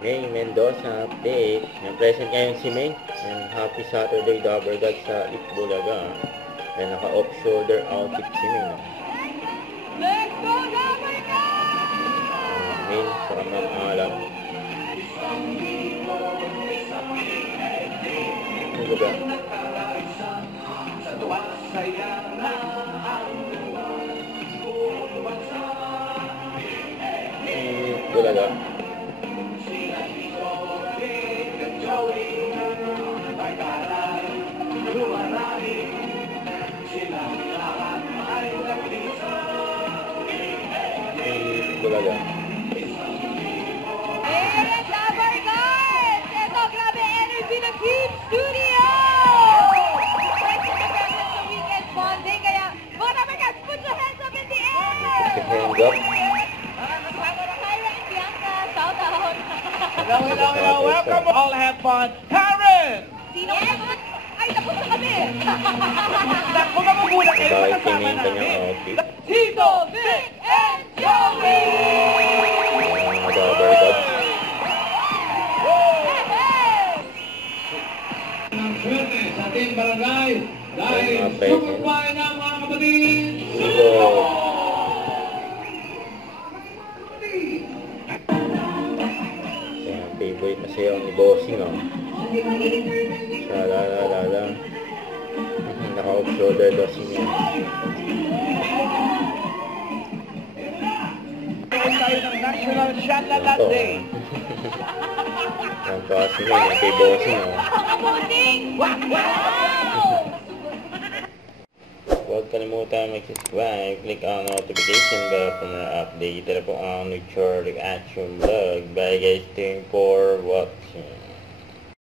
May Mendoza update. May present ngayon si May. And happy Saturday, Dabber God sa Itbulaga. And naka-off shoulder outfit si May. No? Let's go, Dabber God! May, saka mag-alam. Ano ba? Itbulaga. Itbulaga. Ayan, Dabber God! Ito, grabe energy ng Team Studio! Thanks for the present sa weekend bonding. Kaya, mga Dabber God, put your hands up in the air! Hands up. Kasama na Kyra and Bianca. Shout out! Hello. Welcome. All have fun. Karen! Sino ka naman? Ay, tapos na kami! Naku ka muna kayo. Dahil si Kasama May kanyang namin. outfit. Tito! Vic and Joey! Mga Dabber God. Ng swerte sa ating barangay dahil Mga present. sukumpay na mga kapatid. Igo. Kaya favorite na sayaw ni Bossing, oh. Shalalala. Naka-off shoulder daw si May. Tayo ng National Shalala Ito. Day. Yan pa si May, yung kay Bossing, oh. Pakabuting! Wow! Huwag kalimutan mag-subscribe, click ang notification bell para update na po ang Nature Reaction Vlog. Bye guys, thank you for watching.